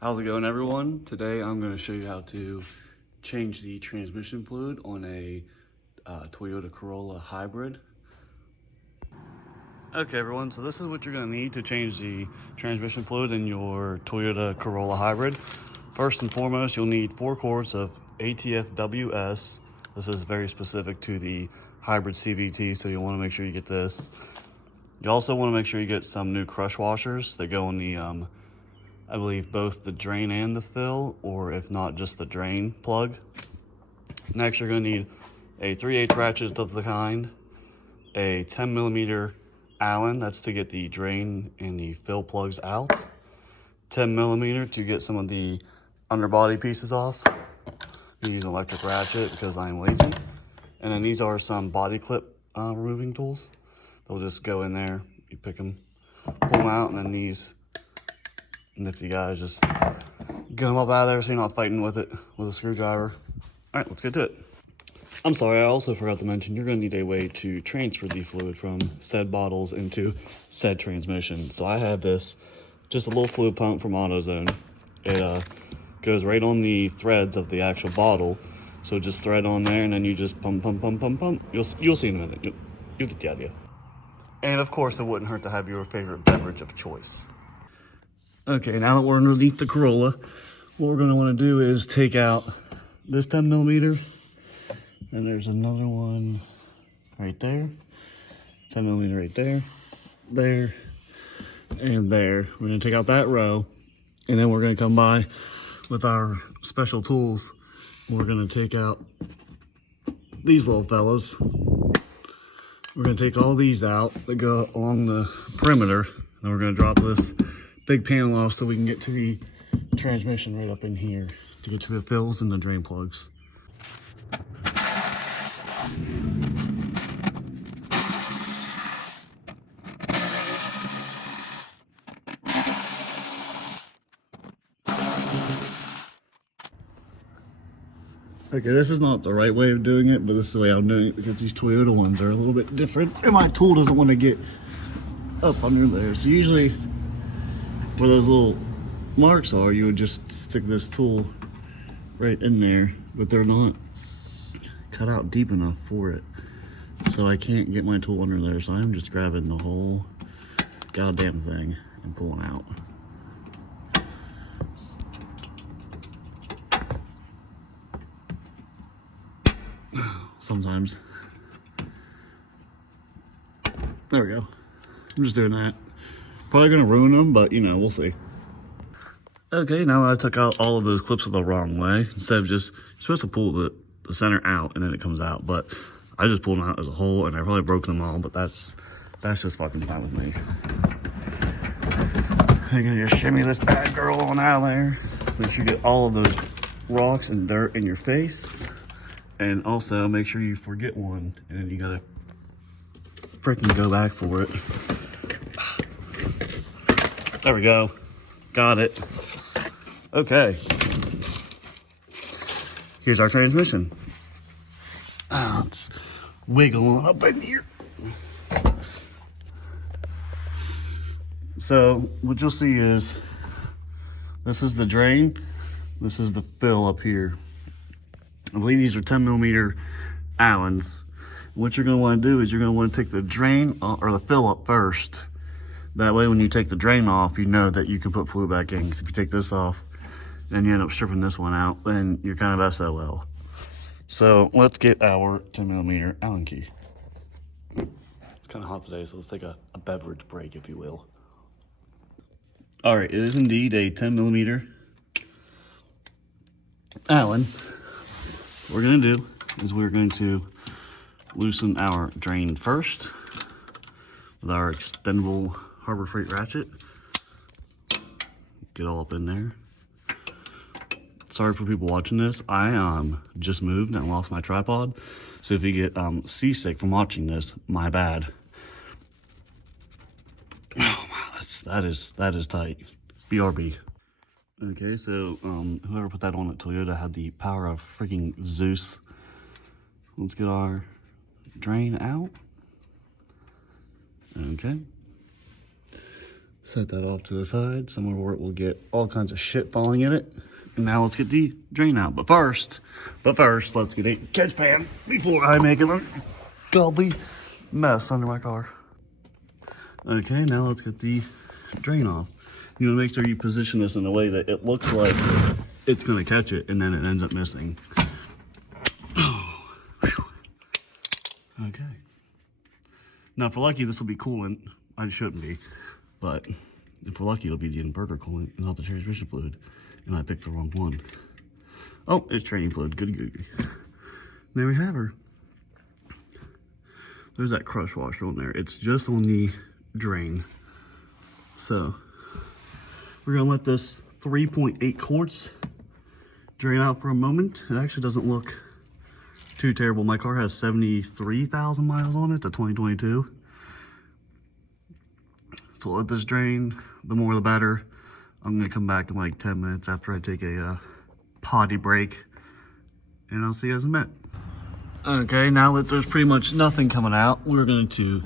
How's it going, everyone? Today I'm going to show you how to change the transmission fluid on a Toyota Corolla hybrid. Okay, everyone, so this is what you're going to need to change the transmission fluid in your Toyota Corolla hybrid. First and foremost, you'll need 4 quarts of ATFWS. This is very specific to the hybrid CVT, so you'll want to make sure you get this. You also want to make sure you get some new crush washers that go in the I believe both the drain and the fill, or if not, just the drain plug. Next, you're going to need a 3/8 ratchet of the kind, a 10mm Allen, that's to get the drain and the fill plugs out, 10mm to get some of the underbody pieces off. You use an electric ratchet because I'm lazy. And then these are some body clip removing tools. They'll just go in there, you pick them, pull them out, and then these nifty guys just get them up out of there so you're not fighting with it with a screwdriver. All right, let's get to it. I'm sorry, I also forgot to mention you're going to need a way to transfer the fluid from said bottles into said transmission. So I have this, just a little fluid pump from AutoZone. It goes right on the threads of the actual bottle. So just thread on there and then you just pump, pump, pump, pump, pump. You'll see in a minute. You'll get the idea. And of course, it wouldn't hurt to have your favorite beverage of choice. Okay, now that we're underneath the Corolla, what we're going to want to do is take out this 10mm, and there's another one right there, 10mm right there, there, and there. We're going to take out that row, and then we're going to come by with our special tools. We're going to take out these little fellas. We're going to take all these out that go along the perimeter, and we're going to drop this big panel off so we can get to the transmission right up in here to get to the fills and the drain plugs. Okay, this is not the right way of doing it, but this is the way I'm doing it because these Toyota ones are a little bit different and my tool doesn't want to get up under there. So usually where those little marks are, you would just stick this tool right in there, but they're not cut out deep enough for it. So I can't get my tool under there, so I'm just grabbing the whole goddamn thing and pulling out. Sometimes. There we go. I'm just doing that. Probably gonna ruin them, but you know, we'll see. Okay, now I took out all of those clips the wrong way. Instead of just, you're supposed to pull the center out and then it comes out, but I just pulled them out as a whole and I probably broke them all, but that's just fucking fine with me. I'm gonna just shimmy this bad girl on out of there. Make sure you get all of those rocks and dirt in your face. And also make sure you forget one and then you gotta freaking go back for it. There we go. Got it. Okay. Here's our transmission. Let's wiggle on up in here. So what you'll see is this is the drain. This is the fill up here. I believe these are 10mm Allens. What you're going to want to do is you're going to want to take the drain or the fill up first. That way when you take the drain off, you know that you can put fluid back in. Because if you take this off and you end up stripping this one out, then you're kind of SOL. So let's get our 10mm Allen key. It's kind of hot today, so let's take a beverage break, if you will. All right, it is indeed a 10mm Allen. What we're going to do is we're going to loosen our drain first with our extendable Harbor Freight ratchet. Get all up in there. Sorry for people watching this. I just moved and lost my tripod. So if you get seasick from watching this, my bad. Oh wow, that is tight. BRB. Okay, so whoever put that on at Toyota had the power of freaking Zeus. Let's get our drain out. Okay. Set that off to the side, somewhere where it will get all kinds of shit falling in it. And now let's get the drain out. But first, let's get a catch pan before I make a gobbly mess under my car. Okay, now let's get the drain off. You want to make sure you position this in a way that it looks like it's going to catch it, and then it ends up missing. Okay. Now, if we're lucky, this will be coolant. It shouldn't be, but if we're lucky, it'll be the inverter coolant and not the transmission fluid. And I picked the wrong one. Oh, it's training fluid. Good. There we have her. There's that crush washer on there. It's just on the drain. So we're gonna let this 3.8 quarts drain out for a moment. It actually doesn't look too terrible. My car has 73,000 miles on it. It's a 2022. So let this drain. The more the better. I'm gonna come back in like 10 minutes after I take a potty break, and I'll see you guys in a minute. Okay, now that there's pretty much nothing coming out, we're going to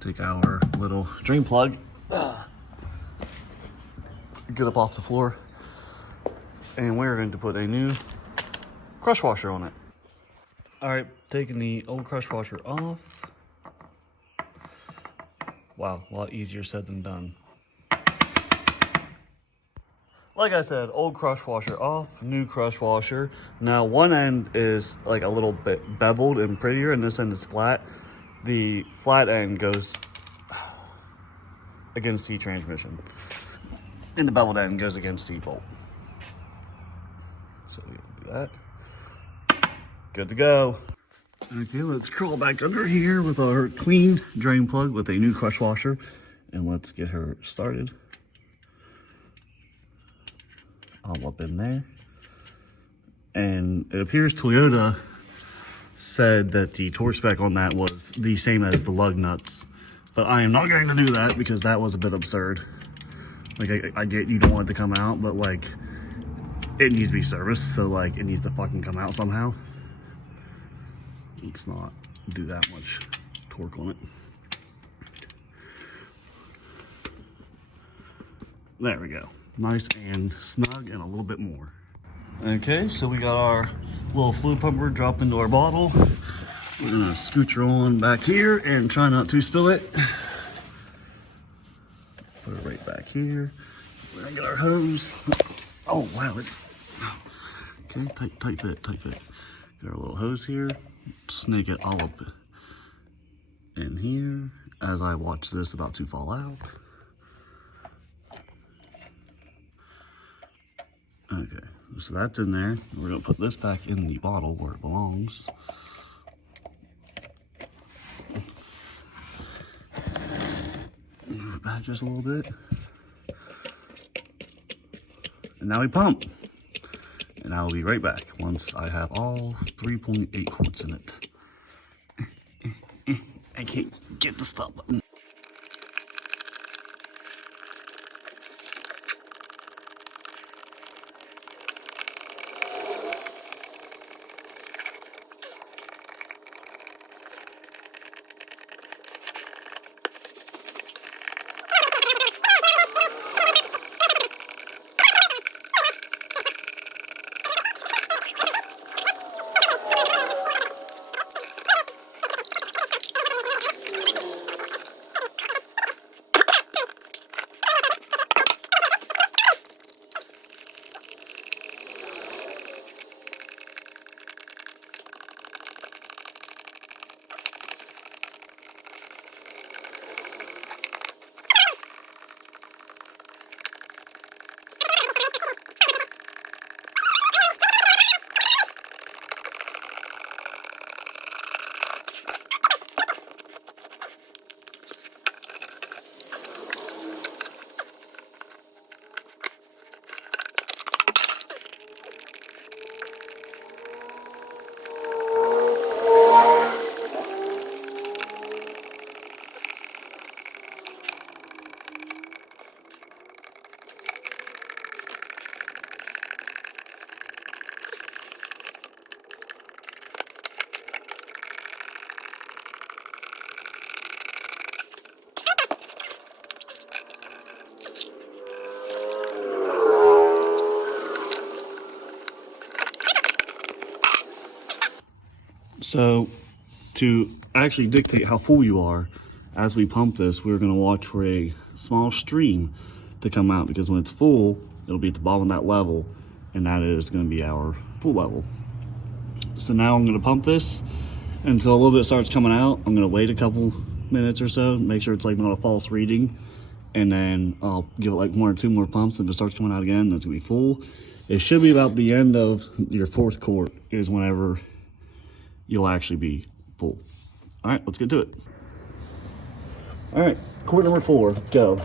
take our little drain plug, get up off the floor, and we're going to put a new crush washer on it. All right, taking the old crush washer off. Wow, a lot easier said than done. Like I said, old crush washer off, new crush washer. Now one end is like a little bit beveled and prettier, and this end is flat. The flat end goes against the transmission, and the beveled end goes against the bolt. So we'll do that. Good to go. Okay, let's crawl back under here with our clean drain plug with a new crush washer, and let's get her started. All up in there. And it appears Toyota said that the torque spec on that was the same as the lug nuts, but I am not going to do that because that was a bit absurd. Like, I get you don't want it to come out, but like, it needs to be serviced, so like, it needs to fucking come out somehow. Let's not do that much torque on it. There we go. Nice and snug and a little bit more. Okay, so we got our little fluid pumper dropped into our bottle. We're gonna scooch her on back here and try not to spill it. Put it right back here. We're gonna get our hose. Oh wow, it's okay. Tight fit. Got our little hose here. Snake it all up in here as I watch this about to fall out. Okay, so that's in there. We're gonna put this back in the bottle where it belongs. Move it back just a little bit. And now we pump. And I'll be right back once I have all 3.8 quarts in it. I can't get the stop button. So to actually dictate how full you are, as we pump this, we're gonna watch for a small stream to come out, because when it's full, it'll be at the bottom of that level, and that is gonna be our full level. So now I'm gonna pump this until a little bit starts coming out. I'm gonna wait a couple minutes or so, make sure it's like not a false reading, and then I'll give it like 1 or 2 more pumps. If it starts coming out again, that's gonna be full. It should be about the end of your 4th quart is whenever you'll actually be full. All right, let's get to it. All right, quart number 4, let's go.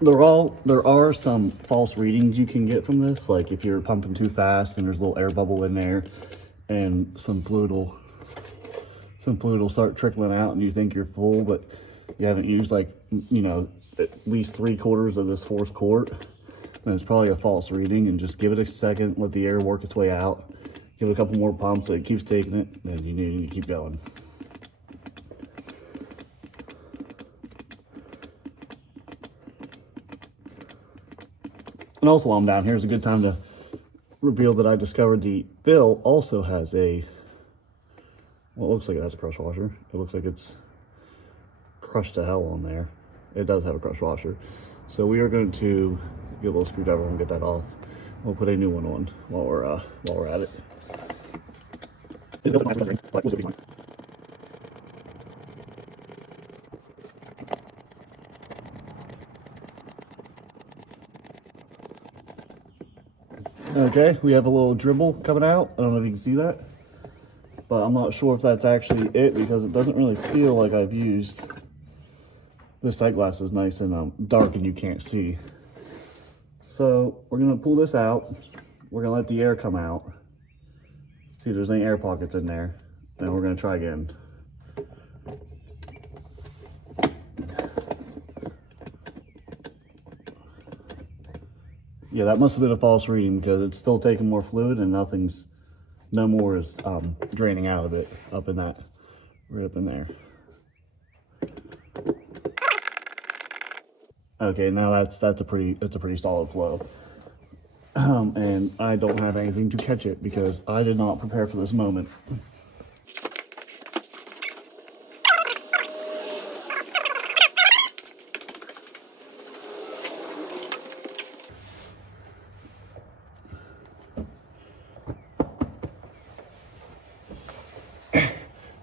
There are some false readings you can get from this, like if you're pumping too fast and there's a little air bubble in there, and some fluid will start trickling out, and you think you're full, but you haven't used like, you know, at least 3/4 of this 4th quart. Then it's probably a false reading, and just give it a second, let the air work its way out. Give it a couple more pumps so it keeps taking it, and you need to keep going. And also while I'm down here, it's a good time to reveal that I discovered the fill also has a, well, it looks like it has a crush washer. It looks like it's crushed to hell on there. It does have a crush washer. So we are going to get a little screwdriver and get that off. We'll put a new one on while we're at it. Okay, we have a little dribble coming out. I don't know if you can see that, but I'm not sure if that's actually it, because it doesn't really feel like I've used. This sight glass is nice and dark and you can't see. So we're gonna pull this out. We're gonna let the air come out. See if there's any air pockets in there. And we're gonna try again. Yeah, that must have been a false reading, because it's still taking more fluid and no more is draining out of it up in that, right up in there. Okay, now that's a pretty solid flow. And I don't have anything to catch it because I did not prepare for this moment.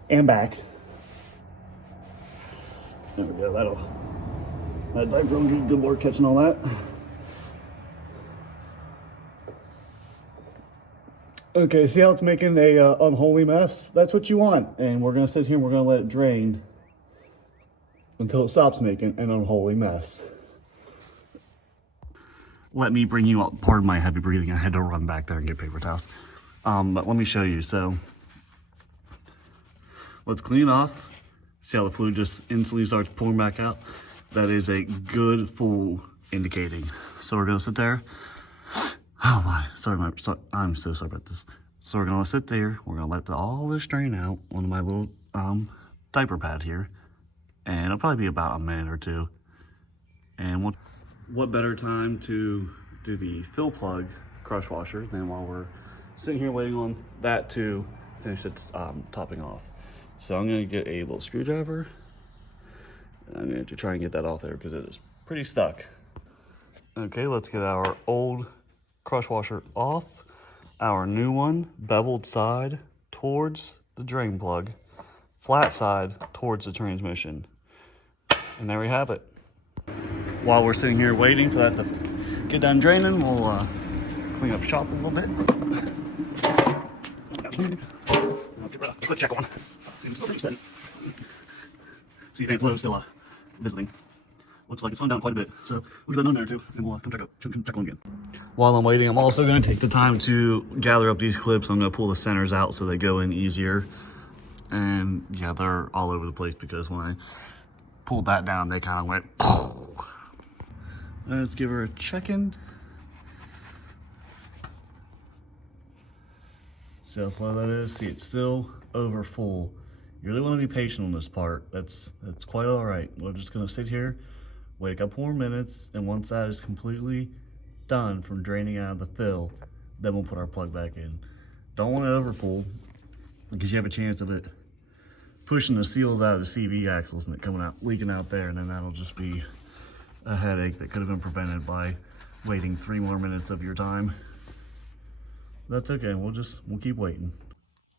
And back. There we go, that diaper will do good work catching all that. Okay, see how it's making a unholy mess? That's what you want. And we're gonna sit here and we're gonna let it drain until it stops making an unholy mess. Let me bring you up. Pardon my heavy breathing. I had to run back there and get paper towels. But let me show you. So let's clean it off. See how the fluid just instantly starts pouring back out? That is a good full indicating. So we're gonna sit there. Oh my, I'm so sorry about this. So we're gonna sit there. We're gonna let all this drain out on my little diaper pad here. And it'll probably be about a minute or 2. And what better time to do the fill plug crush washer than while we're sitting here waiting on that to finish its topping off. So I'm gonna get a little screwdriver. I'm going to try and get that off there because it is pretty stuck. Okay, let's get our old crush washer off. Our new one, beveled side towards the drain plug, flat side towards the transmission. And there we have it. While we're sitting here waiting for that to get done draining, we'll clean up shop a little bit. Quick check on. See if it's still pretty steady. See if any flow is still visiting. Looks like it's slowing down quite a bit, so we'll get that done there too, and we'll come check on again. While I'm waiting, I'm also going to take the time to gather up these clips. I'm going to pull the centers out so they go in easier. And yeah, they're all over the place because when I pulled that down, they kind of went. Let's give her a check-in. See how slow that is? See, it's still over full. You really want to be patient on this part. That's quite all right. We're just gonna sit here, wait a couple more minutes, and once that is completely done from draining out of the fill, Then we'll put our plug back in. Don't want it over full because you have a chance of it pushing the seals out of the CV axles and it coming out, leaking out there, and then that'll just be a headache that could have been prevented by waiting 3 more minutes of your time. That's okay, we'll keep waiting.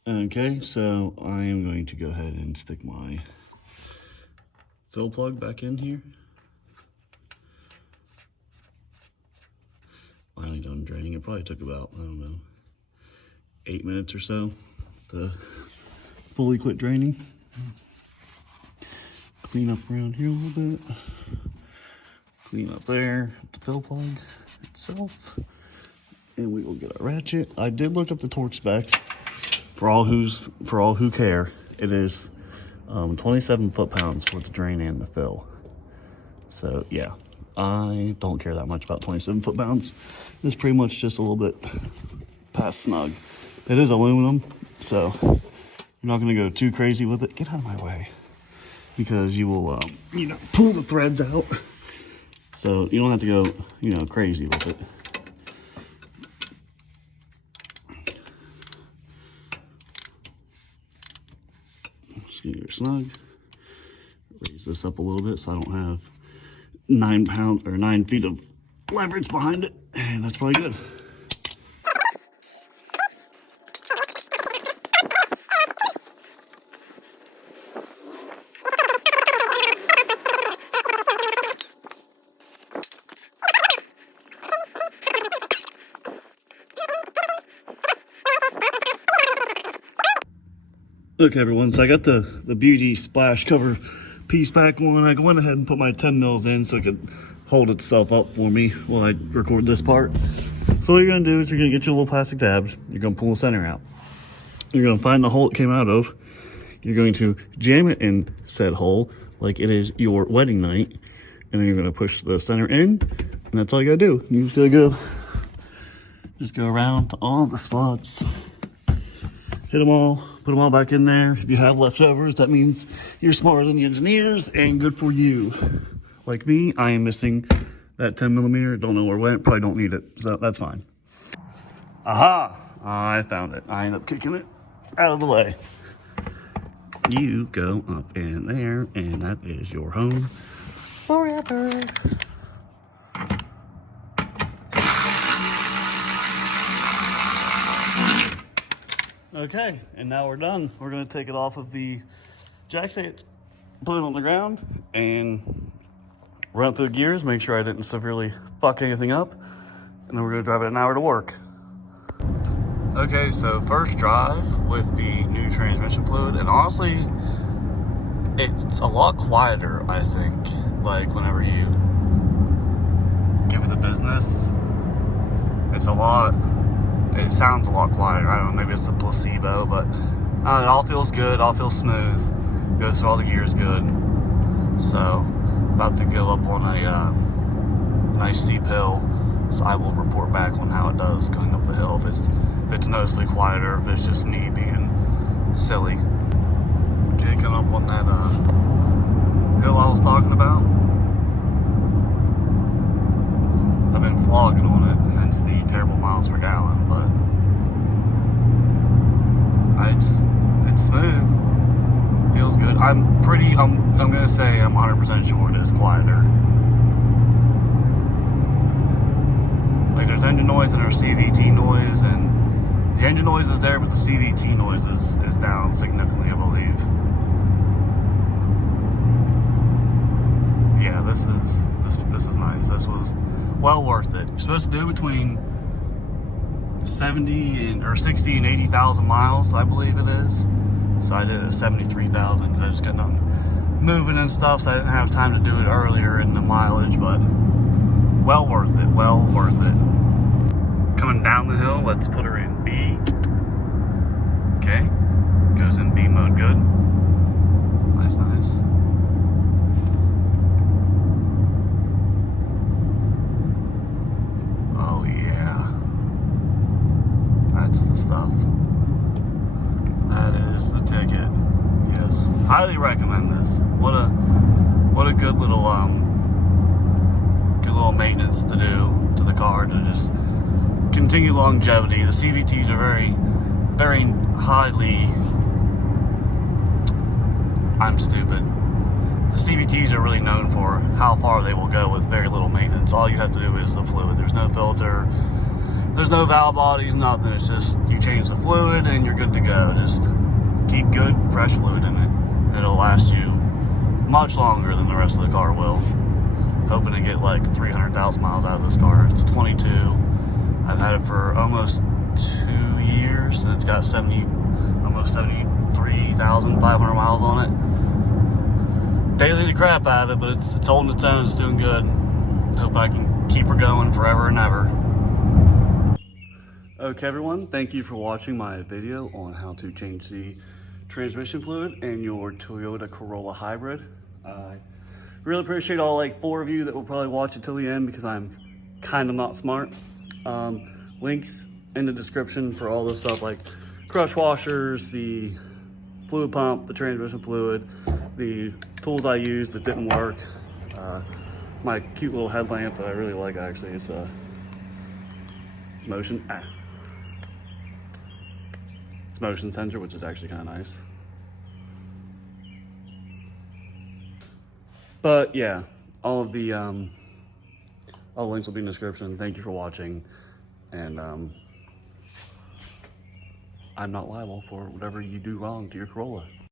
Okay, so I am going to go ahead and stick my fill plug back in here. Finally done draining. It probably took about, I don't know, 8 minutes or so to fully quit draining. Clean up around here a little bit. Clean up there, the fill plug itself. And we will get our ratchet. I did look up the torque specs for all who care. It is 27 foot-pounds for the drain and the fill. So yeah, I don't care that much about 27 foot-pounds. It's pretty much just a little bit past snug. It is aluminum, so you're not gonna go too crazy with it. Get out of my way, because you will, pull the threads out. So you don't have to go, crazy with it. Just get your snug. Raise this up a little bit so I don't have 9 feet of leverage behind it, and that's probably good. Okay everyone, so I got the Beauty Splash Cover piece back one. I went ahead and put my 10 mils in so it could hold itself up for me while I record this part. So what you're gonna do is you're gonna get your little plastic tabs, you're gonna pull the center out. You're gonna find the hole it came out of. You're going to jam it in said hole like it is your wedding night, and then you're gonna push the center in, and that's all you gotta do. You just gotta go around to all the spots, hit them all, put them all back in there. If you have leftovers, that means you're smarter than the engineers, and good for you. Like me, I am missing that 10 millimeter. Don't know where it went, probably don't need it, so that's fine. Aha, I found it. I end up kicking it out of the way. You go up in there, and that is your home forever. Okay, and now we're done. We're gonna take it off of the jack stands, put it on the ground, and run through the gears, make sure I didn't severely fuck anything up, and then we're gonna drive it an hour to work. Okay, so first drive with the new transmission fluid, and honestly, it's a lot quieter, I think, like whenever you give it the business. It sounds a lot quieter. I don't know, maybe it's a placebo, but it all feels good, all feels smooth, goes through all the gears good. So, about to go up on a nice steep hill, so I will report back on how it does going up the hill, if it's noticeably quieter, if it's just me being silly. Okay, coming up on that hill I was talking about. I've been flogging on it, hence the terrible miles per gallon, but it's smooth, feels good. I'm gonna say I'm 100% sure it is quieter. Like, there's engine noise and there's CVT noise, and the engine noise is there, but the CVT noise is down significantly, I believe. Yeah, this is nice. This was well worth it. You're supposed to do between 60 and 80,000 miles, I believe it is. So I did it at 73,000 because I just got done moving and stuff, so I didn't have time to do it earlier in the mileage, but well worth it, well worth it. Coming down the hill, let's put her in B. Okay, goes in B mode, good. Nice, nice. Oh yeah, that's the stuff. That is the ticket. Yes, highly recommend this. What a good little maintenance to do to the car, to just continued longevity. The CVTs are very highly, I'm stupid. The CVTs are really known for how far they will go with very little maintenance. All you have to do is the fluid. There's no filter, there's no valve bodies, nothing. It's just you change the fluid and you're good to go. Just keep good, fresh fluid in it. It'll last you much longer than the rest of the car will. Hoping to get like 300,000 miles out of this car. It's 22. I've had it for almost 2 years, and it's got almost 73,500 miles on it. Daily the crap out of it, but it's holding its own. It's doing good. Hope I can keep her going forever and ever. Okay, everyone, thank you for watching my video on how to change the transmission fluid in your Toyota Corolla hybrid. I really appreciate all like 4 of you that will probably watch it till the end because I'm kind of not smart. Links in the description for all this stuff like crush washers, the fluid pump, the transmission fluid, the tools I used that didn't work, my cute little headlamp that I really like actually. It's a motion sensor, which is actually kind of nice. But yeah, all the links will be in the description. Thank you for watching, and I'm not liable for whatever you do wrong to your Corolla.